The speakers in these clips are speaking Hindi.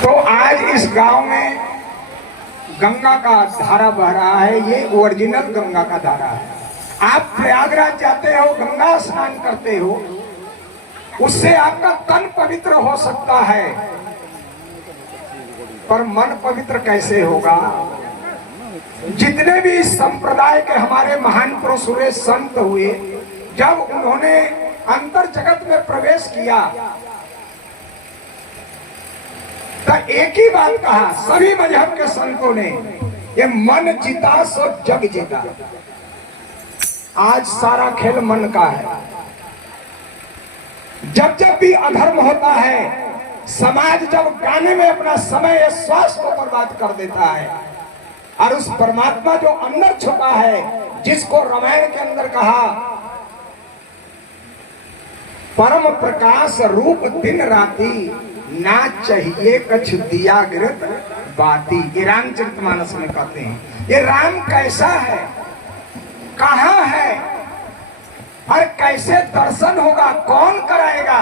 तो आज इस गांव में गंगा का धारा बह रहा है, ये ओरिजिनल गंगा का धारा है। आप प्रयागराज जाते हो, गंगा स्नान करते हो, उससे आपका तन पवित्र हो सकता है, पर मन पवित्र कैसे होगा? जितने भी संप्रदाय के हमारे महान पुरुष हुए, संत हुए, जब उन्होंने अंतर जगत में प्रवेश किया तो एक ही बात कहा, सभी मजहब के संतों ने, ये मन जीता सो जग जीता। आज सारा खेल मन का है। जब जब भी अधर्म होता है, समाज जब गाने में अपना समय स्वास्थ्य को बर्बाद कर देता है, और उस परमात्मा जो अंदर छुपा है, जिसको रामायण के अंदर कहा परम प्रकाश रूप दिन राती, ना चाहिए कछ दिया गिरत बाती। ये रामचरितमानस में कहते हैं। ये राम कैसा है, कहां है और कैसे दर्शन होगा, कौन कराएगा?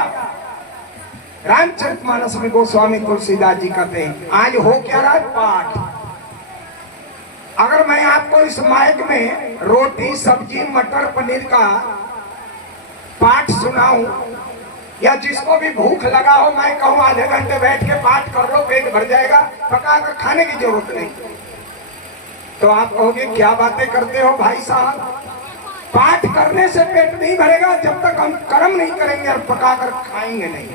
रामचरितमानस में गोस्वामी तुलसीदास जी कहते हैं, आज हो क्या रहा है? पाठ। अगर मैं आपको इस माइक में रोटी सब्जी मटर पनीर का पाठ सुनाऊं, या जिसको भी भूख लगा हो मैं कहूं आधे घंटे बैठ के पाठ कर लो, पेट भर जाएगा, पका कर खाने की जरूरत नहीं, तो आप कहोगे क्या बातें करते हो भाई साहब? पाठ करने से पेट नहीं भरेगा जब तक हम कर्म नहीं करेंगे और पका कर खाएंगे नहीं।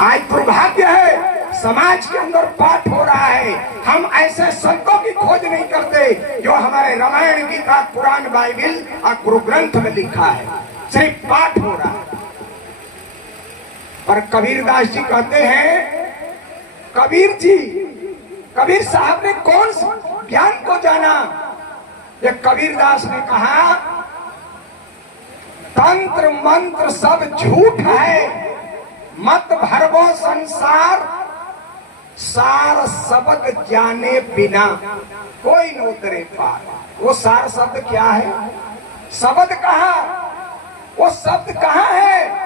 आज दुर्भाग्य है, समाज के अंदर पाठ हो रहा है, हम ऐसे संतों की खोज नहीं करते जो हमारे रामायण गीता पुराण बाइबिल और गुरु ग्रंथ में लिखा है, सिर्फ पाठ हो रहा है। पर कबीरदास जी कहते हैं, कबीर साहब ने कौन ज्ञान को जाना? ये कबीरदास ने कहा, तंत्र मंत्र सब झूठ है, मत भरवो संसार, सार शब्द जाने बिना कोई न उतरे पार। वो सार शब्द क्या है? शब्द कहा, वो शब्द कहाँ है?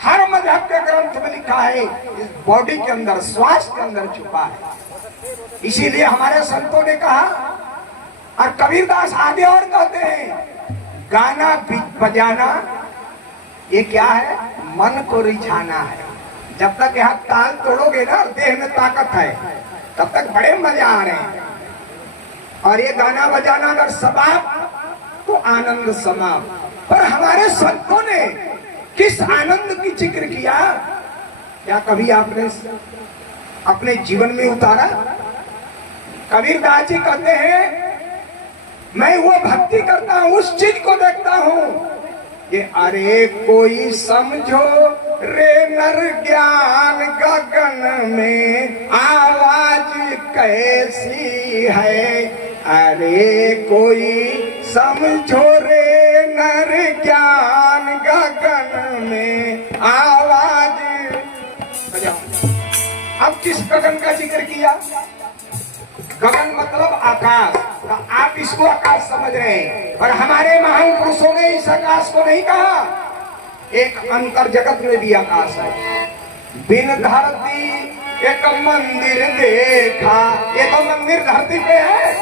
हर मजहब के ग्रंथ में लिखा है, इस बॉडी के अंदर, स्वास्थ्य के अंदर छुपा है। इसीलिए हमारे संतों ने कहा, और कबीरदास आगे और कहते हैं, गाना बजाना ये क्या है? मन को रिझाना है। जब तक यहाँ ताल तोड़ोगे ना, देह में ताकत है, तब तक बड़े मजा आ रहे हैं। और ये गाना बजाना अगर समाप्त तो आनंद समाप्त। पर हमारे संतों ने किस आनंद की जिक्र किया? क्या कभी आपने अपने जीवन में उतारा? कबीरदास जी कहते हैं, मैं वो भक्ति करता हूं, उस चीज को देखता हूं कि अरे कोई समझो रे नर ज्ञान गगन में आवाज कैसी है, अरे कोई समझो रे नर ज्ञान गगन में आवाज। अब किस गगन का जिक्र किया? गगन मतलब आकाश, तो आप इसको आकाश समझ रहे हैं, और हमारे महान पुरुषों ने इस आकाश को नहीं कहा। एक अंतर जगत में भी आकाश है। बिन धरती एक मंदिर देखा, ये तो मंदिर धरती पे है,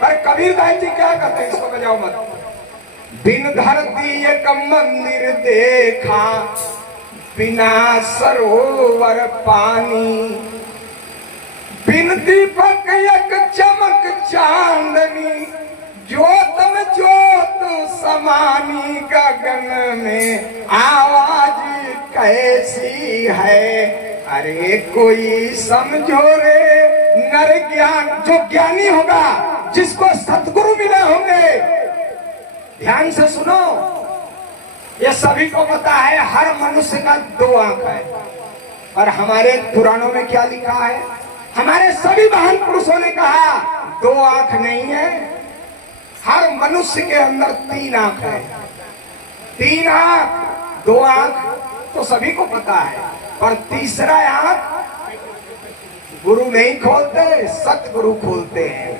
पर कबीरदास जी क्या कहते हैं, इसको बजाओ मत। बिन धरती एक मंदिर देखा, बिना सरोवर पानी, बिन दीपक एक चमक चांदनी, ज्योत में ज्योत समानी, गगन में आवाज कैसी है, अरे कोई समझो रे नर ज्ञान। जो ज्ञानी होगा, जिसको सतगुरु मिले होंगे, ध्यान से सुनो, ये सभी को पता है हर मनुष्य का दो आंख है, और हमारे पुराणों में क्या लिखा है? हमारे सभी महान पुरुषों ने कहा दो आंख नहीं है, हर मनुष्य के अंदर तीन आंख है। तीन आंख, दो आंख तो सभी को पता है, पर तीसरा आंख गुरु नहीं खोलते, सतगुरु खोलते हैं।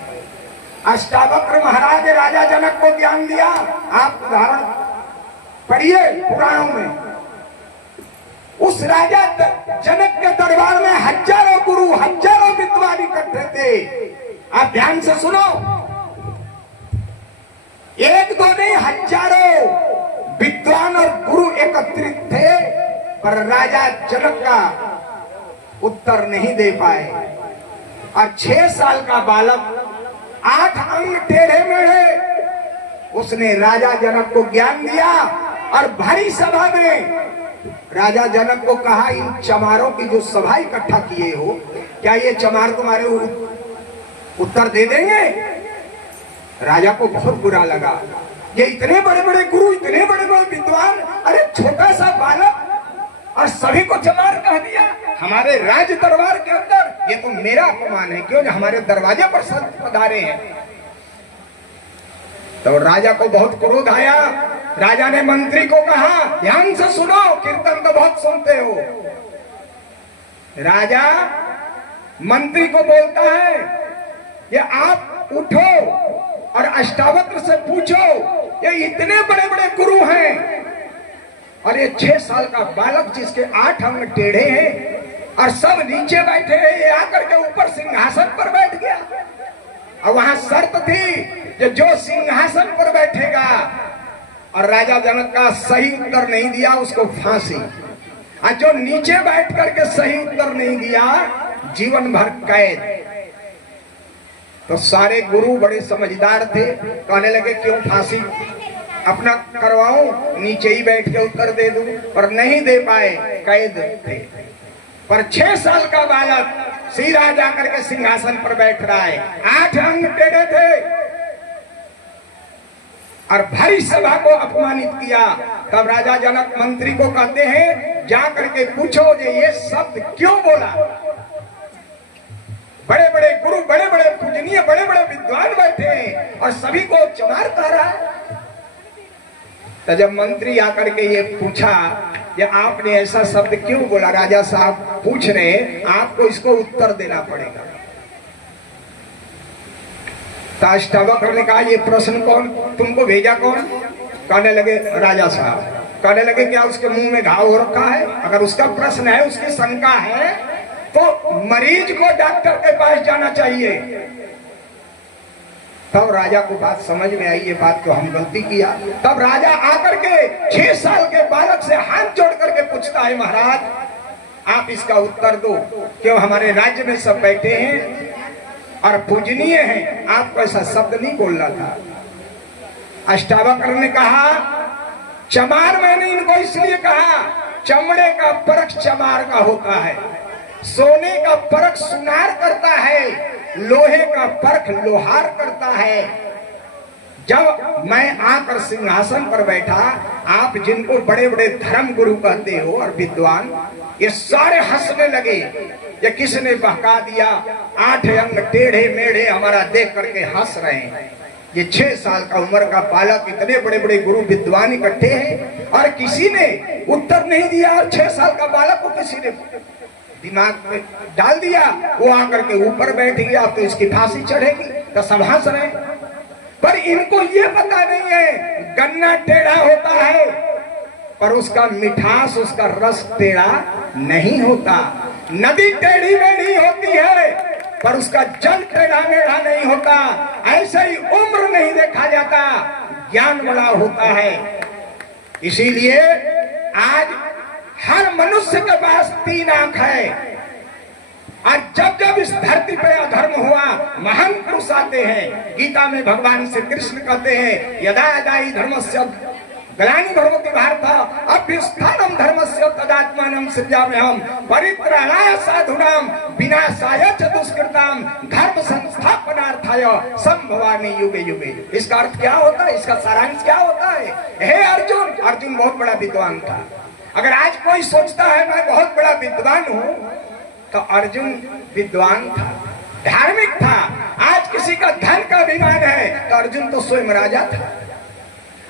अष्टावक्र महाराज ने राजा जनक को ज्ञान दिया। आप उदाहरण पढ़िए पुराणों में, उस राजा जनक के दरबार में हजारों गुरु, हजारों विद्वान इकट्ठे थे। आप ध्यान से सुनो, एक दो नहीं, हजारों विद्वान और गुरु एकत्रित थे, पर राजा जनक का उत्तर नहीं दे पाए। और 6 साल का बालक 8 अंग टेढ़े मेढ़े उसने राजा जनक को ज्ञान दिया। और भारी सभा में राजा जनक को कहा, इन चमारों की जो सभा इकट्ठा किए हो, क्या ये चमार तुम्हारे उत्तर दे देंगे? राजा को बहुत बुरा लगा, ये इतने बड़े बड़े गुरु, इतने बड़े बड़े विद्वान, अरे छोटा सा बालक, और सभी को चमार कह दिया हमारे राज दरबार के अंदर। ये तो मेरा अपमान है, क्यों हमारे दरवाजे पर संत पधारे हैं। तो राजा को बहुत क्रोध आया। राजा ने मंत्री को कहा, ध्यान से सुनो, कीर्तन तो बहुत सुनते हो। राजा मंत्री को बोलता है, ये आप उठो और अष्टावक्र से पूछो, ये इतने बड़े बड़े गुरु हैं और ये 6 साल का बालक जिसके 8 अंग टेढ़े हैं और सब नीचे बैठे हैं, ये आकर के ऊपर सिंहासन पर बैठ गया। और वहां शर्त थी कि जो सिंहासन पर बैठेगा और राजा जनक का सही उत्तर नहीं दिया उसको फांसी, और जो नीचे बैठ करके सही उत्तर नहीं दिया जीवन भर कैद। तो सारे गुरु बड़े समझदार थे, कहने लगे क्यों फांसी अपना करवाऊं, नीचे ही बैठ के उत्तर दे दूं, पर नहीं दे पाए, कैद थे। पर 6 साल का बालक सीधा जाकर के सिंहासन पर बैठ रहा है, 8 अंग टेढ़े थे और भारी सभा को अपमानित किया। तब राजा जनक मंत्री को कहते हैं, जाकर के पूछो ये शब्द क्यों बोला? बड़े बड़े गुरु, बड़े बड़े पूजनीय, बड़े बड़े विद्वान बैठे हैं और सभी को चमार कह रहा है। तो जब मंत्री आकर के ये पूछा, ये आपने ऐसा शब्द क्यों बोला? राजा साहब पूछ रहे, आपको इसको उत्तर देना पड़ेगा। अष्टावक्र ने कहा, ये प्रश्न कौन तुमको भेजा, कौन? कहने लगे राजा साहब। कहने लगे क्या उसके मुंह में घाव हो रखा है? अगर उसका प्रश्न है, उसकी शंका है, तो मरीज को डॉक्टर के पास जाना चाहिए। तब राजा को बात समझ में आई, ये बात तो हम गलती किया। तब राजा आकर के 6 साल के बालक से हाथ जोड़ करके पूछता है, महाराज आप इसका उत्तर दो, क्यों हमारे राज्य में सब बैठे हैं और पूजनीय हैं, आपको ऐसा शब्द नहीं बोलना था। अष्टावक्र ने कहा, चमार मैंने इनको इसलिए कहा, चमड़े का परख चमार का होता है, सोने का परख सुनार करता है, लोहे का परख लोहार करता है। जब मैं आकर सिंहासन पर बैठा, आप जिनको बड़े बड़े धर्म गुरु कहते हो और विद्वान, ये सारे हंसने लगे। ये किसने बहका दिया? 8 अंग टेढ़े मेढ़े हमारा देख करके हंस रहे हैं। ये 6 साल का उम्र का बालक, इतने बड़े बड़े गुरु विद्वान इकट्ठे हैं और किसी ने उत्तर नहीं दिया। और 6 साल का बालक को किसी ने दिमाग में डाल दिया, वो आकर के ऊपर बैठ गया, तो इसकी फांसी चढ़ेगी। तो सब हंस रहे, पर इनको ये पता नहीं है गन्ना टेढ़ा होता है पर उसका मिठास, उसका रस टेढ़ा नहीं होता। नदी टेढ़ी मेढ़ी होती है पर उसका जल टेढ़ा मेढ़ा नहीं होता। ऐसे ही उम्र नहीं देखा जाता, ज्ञान बड़ा होता है। इसीलिए आज हर मनुष्य के पास 3 आंख है। आज जब जब इस धरती पे अधर्म हुआ, महान पुरुष आते हैं। गीता में भगवान श्री कृष्ण कहते हैं, यदा यदा हि धर्मस्य ग्लानि भवति भारत अभ्युत्थानं धर्मस्य तदात्मानं सृजाम्यहम् परित्राणाय साधूनां विनाशाय च दुष्कृतां धर्म संस्थापनार्थाय संभवामि युगे युगे। इसका अर्थ क्या होता है? इसका सारांश क्या होता है? हे अर्जुन, अर्जुन बहुत बड़ा विद्वान था। अगर आज कोई सोचता है मैं बहुत बड़ा विद्वान हूं, तो अर्जुन विद्वान था, धार्मिक था। आज किसी का धन का अभिमान है तो अर्जुन तो स्वयं राजा था।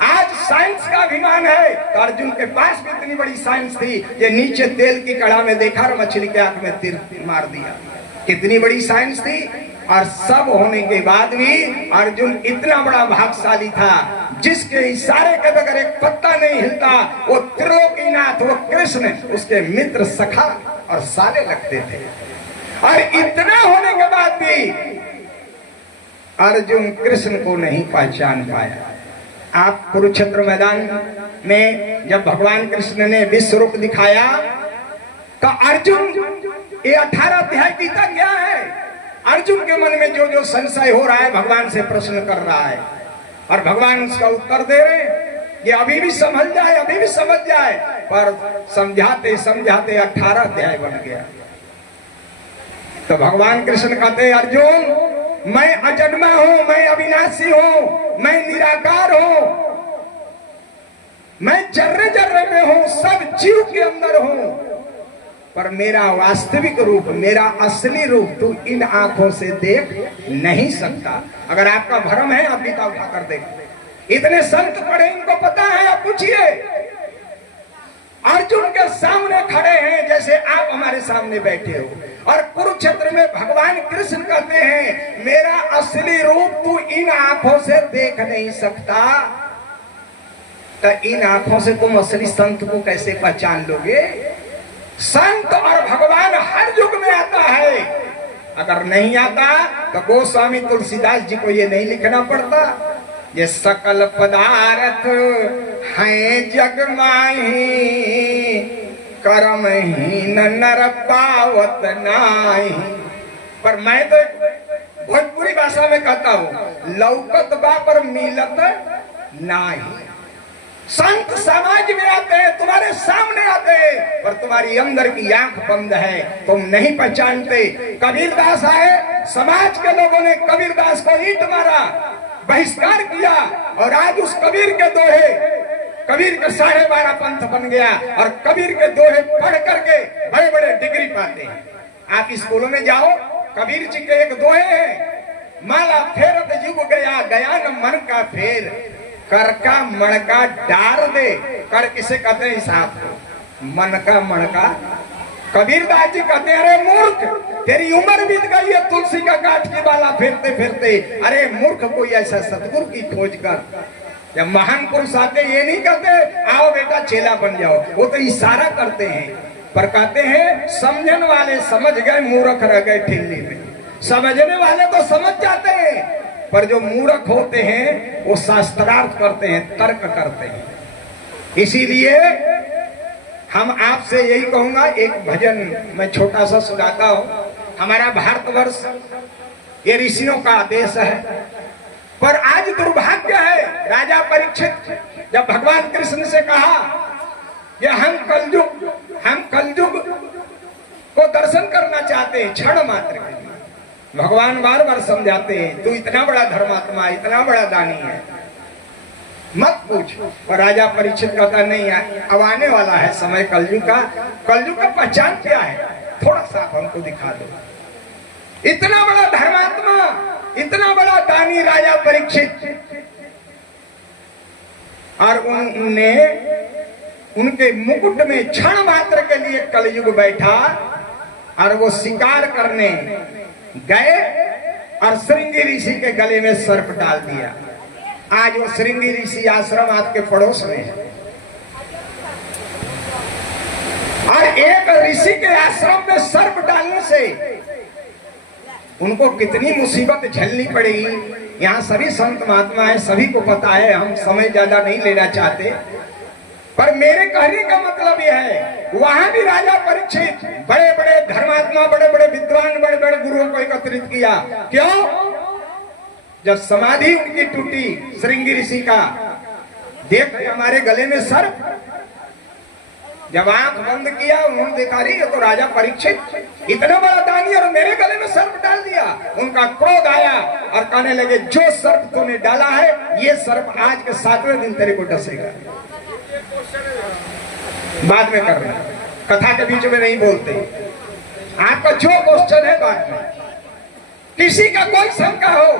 आज साइंस का अभिमान है तो अर्जुन के पास भी इतनी बड़ी साइंस थी, ये नीचे तेल की कड़ा में देखा और मछली के आंख में तीर मार दिया। कितनी बड़ी साइंस थी। और सब होने के बाद भी अर्जुन इतना बड़ा भागशाली था, जिसके इशारे के बगैर एक पत्ता नहीं हिलता। वो त्रिलोकीनाथ, वो कृष्ण उसके मित्र, सखा और साले लगते थे। और इतना होने के बाद भी अर्जुन कृष्ण को नहीं पहचान पाया। आप कुरुक्षेत्र मैदान में जब भगवान कृष्ण ने विश्व रूप दिखाया तो अर्जुन, ये 18 अध्याय गीता क्या है, अर्जुन के मन में जो जो संशय हो रहा है भगवान से प्रश्न कर रहा है, और भगवान उसका उत्तर दे रहे हैं कि अभी भी समझ जाए, अभी भी समझ जाए। पर समझाते समझाते 18 अध्याय बन गया। तो भगवान कृष्ण कहते, अर्जुन मैं अजन्मा हूं, मैं अविनाशी हूं, मैं निराकार हूं, मैं जर्रे जर्रे में हूं, सब जीव के अंदर हूं, पर मेरा वास्तविक रूप, मेरा असली रूप तू इन आंखों से देख नहीं सकता। अगर आपका भ्रम है आप गीता उठाकर देख। इतने संत पढ़े, इनको पता है। आप पूछिए, अर्जुन के सामने खड़े हैं जैसे आप हमारे सामने बैठे हो, और कुरुक्षेत्र में भगवान कृष्ण कहते हैं मेरा असली रूप तू इन आंखों से देख नहीं सकता। तो इन आंखों से तुम असली संत को कैसे पहचान लोगे? संत और भगवान हर युग में आता है। अगर नहीं आता तो गोस्वामी तुलसीदास जी को ये नहीं लिखना पड़ता, ये सकल पदार्थ हैं जग माही, कर्महीन नर पावत नाही। पर मैं तो भोजपुरी भाषा में कहता हूं, लौकत बा पर मिलत नाही। संत समाज में आते हैं, तुम्हारे सामने आते हैं, पर तुम्हारी अंदर की आंख बंद है, तुम नहीं पहचानते। कबीरदास आए, समाज के लोगों ने कबीरदास को ईंट मारा, बहिष्कार किया, और आज उस कबीर के दोहे, कबीर के 12.5 पंथ बन गया, और कबीर के दोहे पढ़ करके बड़े बड़े डिग्री पाते हैं। आप स्कूलों में जाओ, कबीर जी के एक दोहे हैं, माला फेरत युग गया, गया न मन का फेर, कर का मणका डार दे। कर किसे कहते हैं? हिसाब को। मन का मणका, कबीरदास जी कहते हैं अरे मूर्ख, तेरी उम्र बीत गई है तुलसी का काट के बाला फेरते फेरते। अरे मूर्ख, कोई ऐसा सतगुरु की खोज कर। जब महान पुरुष आते ये नहीं कहते आओ बेटा चेला बन जाओ, वो तो इशारा करते हैं। पर कहते हैं समझने वाले समझ गए, मूर्ख रह गए ठिल्ली में। समझने वाले तो समझ जाते हैं, पर जो मूर्ख होते हैं वो शास्त्रार्थ करते हैं, तर्क करते हैं। इसीलिए हम आपसे यही कहूंगा, एक भजन मैं छोटा सा सुनाता हूं। हमारा भारतवर्ष ये ऋषियों का देश है, पर आज दुर्भाग्य है, राजा परीक्षित जब भगवान कृष्ण से कहा कि हम कलयुग को दर्शन करना चाहते हैं क्षण मात्र के लिए, भगवान बार बार समझाते हैं तू इतना बड़ा धर्मात्मा, इतना बड़ा दानी है, मत पूछ। और राजा परीक्षित कहता नहीं है, अब आने वाला है समय कलयुग का। कलयुग का पहचान क्या है, थोड़ा सा हमको दिखा दो। इतना बड़ा धर्मात्मा, इतना बड़ा दानी राजा परीक्षित, और उनने उनके मुकुट में क्षण मात्र के लिए कलयुग बैठा, और वो शिकार करने गए और श्रृंगी ऋषि के गले में सर्प डाल दिया। आज वो श्रृंगी ऋषि आश्रम आपके पड़ोस में है, और एक ऋषि के आश्रम में सर्प डालने से उनको कितनी मुसीबत झेलनी पड़ेगी। यहाँ सभी संत महात्मा है, सभी को पता है, हम समय ज्यादा नहीं लेना चाहते, पर मेरे कहने का मतलब यह है वहां भी राजा परीक्षित बड़े बड़े धर्मात्मा, बड़े बड़े विद्वान, बड़े बड़े गुरुओं को एकत्रित किया। क्यों? जब समाधि उनकी टूटी श्रृंगी ऋषि का, देख हमारे गले में सर्प, जब आंख बंद किया उन्होंने देखा रही ये तो राजा परीक्षित इतना बड़ा दानी और मेरे गले में सर्प डाल दिया। उनका क्रोध आया और कहने लगे जो सर्प तूने डाला है ये सर्प आज के 7वें दिन तेरे को डसेगा। बाद में करना, कथा के बीच में नहीं बोलते। आपका जो क्वेश्चन है बाद में, किसी का कोई शंका हो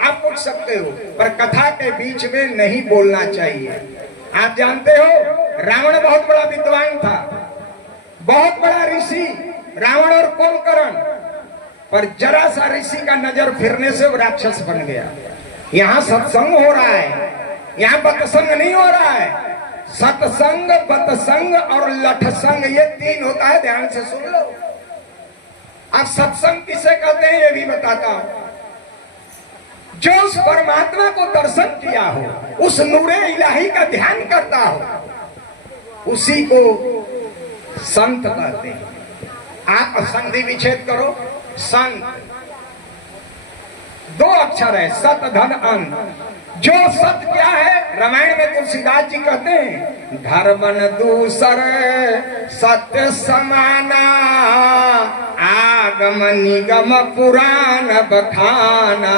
आप पूछ सकते हो, पर कथा के बीच में नहीं बोलना चाहिए। आप जानते हो रावण बहुत बड़ा विद्वान था, बहुत बड़ा ऋषि रावण और कुंभकर्ण, पर जरा सा ऋषि का नजर फिरने से वो राक्षस बन गया। यहाँ सत्संग हो रहा है, यहाँ बतसंग नहीं हो रहा है। सत्संग, बतसंग और लठसंग ये तीन होता है, ध्यान से सुन लो। अब सत्संग किसे कहते हैं ये भी बताता हूं। जो उस परमात्मा को दर्शन किया हो, उस नूरे इलाही का ध्यान करता हो, उसी को संत कहते हैं। आप संधि विच्छेद करो, संत दो अक्षर है, सत धन अंत। जो सत क्या है, रामायण में तुलसीदास जी कहते हैं, धर्मन दूसर सत्य समाना, आगम निगम पुराण बखाना,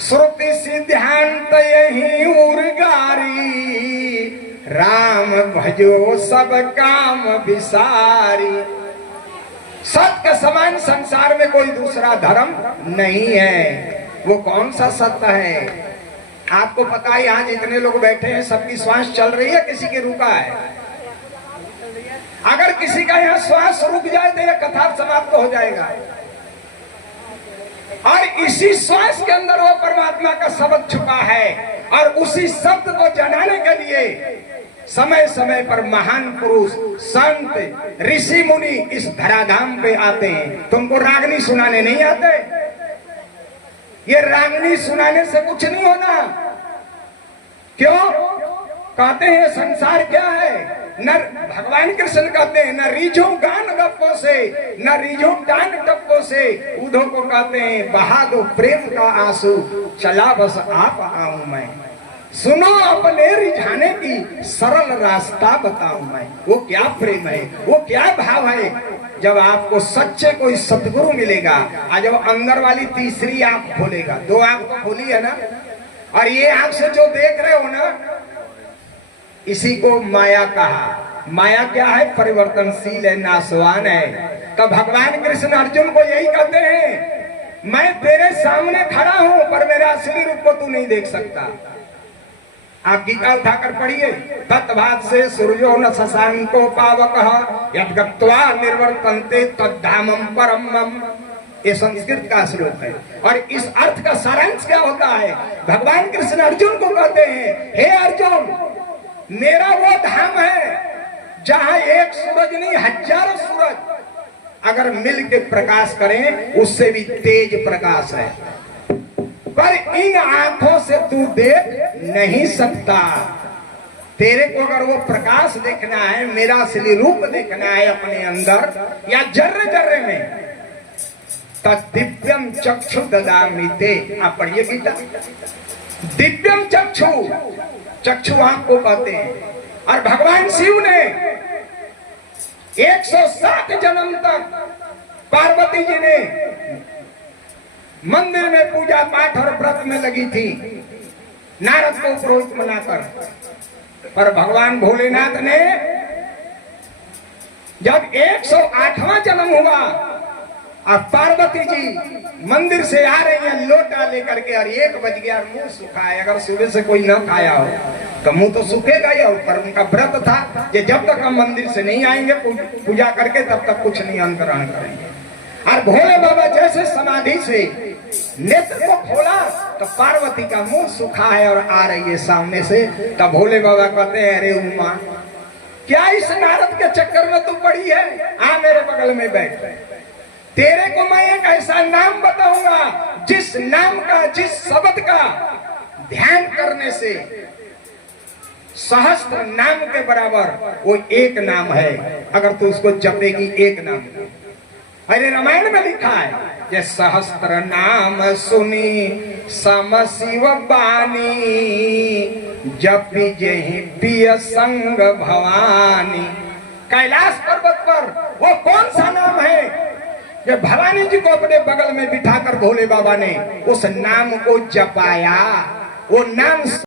श्रुति सिद्धांत यही उर्गारी, राम भजो सब काम विसारी। सत्य के समान संसार में कोई दूसरा धर्म नहीं है। वो कौन सा सत्य है? आपको पता है, यहाँ जितने लोग बैठे हैं सबकी श्वास चल रही है, किसी की रुका है। अगर किसी का यहाँ श्वास रुक जाए तो यह कथा समाप्त हो जाएगा। और इसी श्वास के अंदर वो परमात्मा का शब्द छुपा है, और उसी शब्द को जनाने के लिए समय समय पर महान पुरुष, संत, ऋषि मुनि इस धराधाम पे आते हैं। तुमको रागनी सुनाने नहीं आते? ये रागनी सुनाने से कुछ नहीं होना। क्यों कहते हैं संसार क्या है? न भगवान कृष्ण कहते हैं, न रीझो गान गप्पों से, न रीझो टान टप्पों से, उधो को कहते हैं बहा दो प्रेम का आंसू, चला बस आप आऊं मैं। सुनो अपने रिझाने की सरल रास्ता बताऊं मैं। वो क्या प्रेम है, वो क्या भाव है। जब आपको सच्चे कोई सतगुरु मिलेगा, और जब अंदर वाली तीसरी आंख खोलेगा, दो आंख तो खोली है ना, और ये आंख से जो देख रहे हो ना, इसी को माया कहा। माया क्या है? परिवर्तनशील है, नाशवान है। तो भगवान कृष्ण अर्जुन को यही कहते हैं, मैं तेरे सामने खड़ा हूं, पर मेरा असली रूप को तू नहीं देख सकता। आप गीता उठाकर पढ़िए, तत्भात से सूर्यो न शशांको पावकः यद्गत्वा निर्वर्तन्ते तद्धामं परमम्। ये संस्कृत का श्लोक है, और इस अर्थ का सारांश क्या होता है? भगवान कृष्ण अर्जुन को कहते हैं, हे अर्जुन, मेरा वो धाम है जहां एक सूरज नहीं, हजारों सूरज अगर मिल के प्रकाश करें, उससे भी तेज प्रकाश है, पर इन आंखों से तू देख नहीं सकता। तेरे को अगर वो प्रकाश देखना है, मेरा असली रूप देखना है अपने अंदर या जर्रे जर्रे में, दिव्यम चक्षु ददामि ते। आप पढ़िए गीता। दिव्यम चक्षु, चक्षु आंख को कहते हैं। और भगवान शिव ने 107 जन्म तक पार्वती जी ने मंदिर में पूजा पाठ और व्रत में लगी थी, नारद को पुरोहित बनाकर। पर भगवान भोलेनाथ ने जब 108वां जन्म हुआ, और पार्वती जी मंदिर से आ रही हैं लोटा लेकर के, और 1 बज गया, मुंह सूखा है। अगर सुबह से कोई न खाया हो तो मुंह तो सूखेगा ही। और पर उनका व्रत था कि जब तक हम मंदिर से नहीं आएंगे पूजा करके, तब तक कुछ नहीं अन्न ग्रहण करेंगे। और भोले बाबा जैसे समाधि से नेत्र को खोला, तो पार्वती का मुंह सूखा है और आ रही है सामने से। तब भोले बाबा कहते हैं, अरे उमा, क्या इस नारद के चक्कर में तू पड़ी है? आ मेरे बगल में बैठ। तेरे को मैं एक ऐसा नाम बताऊंगा, जिस नाम का, जिस शब्द का ध्यान करने से सहस्त्र नाम के बराबर वो एक नाम है। अगर तू उसको जपेगी, एक नाम। अरे रामायण में लिखा है, ये सहस्त्र नाम सुनी सम शिव बानी, जपी जेहि पिय संग भवानी। कैलाश पर्वत पर वो कौन सा नाम है? ये भवानी जी को अपने बगल में बिठाकर भोले बाबा ने उस नाम को जपाया। वो नाम